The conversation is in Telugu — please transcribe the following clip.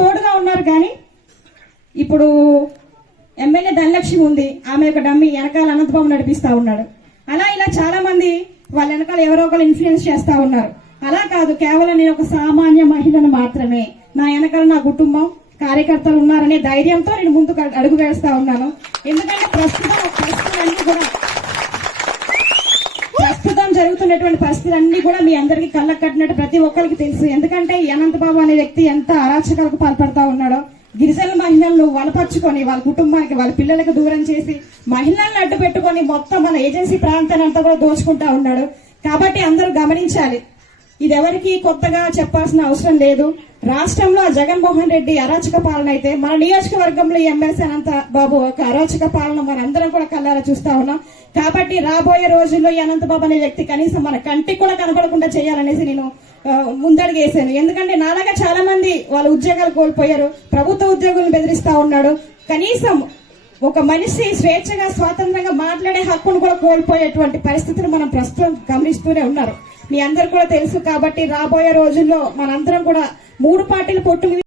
తోడుగా ఉన్నారు కానీ ఇప్పుడు ఎమ్మెల్యే ధనలక్ష్మి ఉంది. ఆమె యొక్క డమ్మి వెనకాల అనంతబాబు నడిపిస్తా ఉన్నాడు. అలా ఇలా చాలా మంది వాళ్ళ వెనకాల ఎవరో ఒకరు ఇన్ఫ్లుయెన్స్ చేస్తా ఉన్నారు. అలా కాదు కేవలం నేను ఒక సామాన్య మహిళను మాత్రమే. నా వెనకాల నా కుటుంబం కార్యకర్తలు ఉన్నారనే ధైర్యంతో నేను ముందుకు అడుగు వేస్తా ఉన్నాను. ఎందుకంటే ప్రస్తుతం ప్రస్తుతం జరుగుతున్నటువంటి పరిస్థితులన్నీ కూడా మీ అందరికీ కళ్ళకు కట్టినట్టు ప్రతి ఒక్కరికి తెలుసు. ఎందుకంటే అనంతబాబు అనే వ్యక్తి ఎంత అరాచకాలకు పాల్పడతా ఉన్నాడో గిరిజన మహిళలను వలపరుచుకొని వాళ్ళ కుటుంబానికి వాళ్ళ పిల్లలకు దూరం చేసి మహిళలను అడ్డు పెట్టుకొని మొత్తం మన ఏజెన్సీ ప్రాంతాన్ని అంతా కూడా దోచుకుంటా ఉన్నాడు. కాబట్టి అందరూ గమనించాలి. ఇది ఎవరికి కొత్తగా చెప్పాల్సిన అవసరం లేదు. రాష్ట్రంలో జగన్మోహన్ రెడ్డి అరాచక పాలన అయితే మన నియోజకవర్గంలో ఎమ్మెల్సీ అనంత బాబు ఒక అరాచక పాలన మనందరం కూడా కల్లారా చూస్తా ఉన్నాం. కాబట్టి రాబోయే రోజుల్లో ఈ అనంతబాబు అనే వ్యక్తి కనీసం మన కంటికి కూడా కనపడకుండా చేయాలనేసి నేను ఆ, ఎందుకంటే నాలాగా చాలా మంది వాళ్ళ ఉద్యోగాలు కోల్పోయారు ప్రభుత్వ ఉద్యోగులను బెదిరిస్తా ఉన్నాడు. కనీసం ఒక మనిషి స్వేచ్ఛగా స్వాతంత్రంగా మాట్లాడే హక్కును కూడా కోల్పోయేటువంటి పరిస్థితులు మనం ప్రస్తుతం గమనిస్తూనే ఉన్నారు. మీ అందరు కూడా తెలుసు కాబట్టి రాబోయే రోజుల్లో మనందరం కూడా మూడు పార్టీలు పొట్టు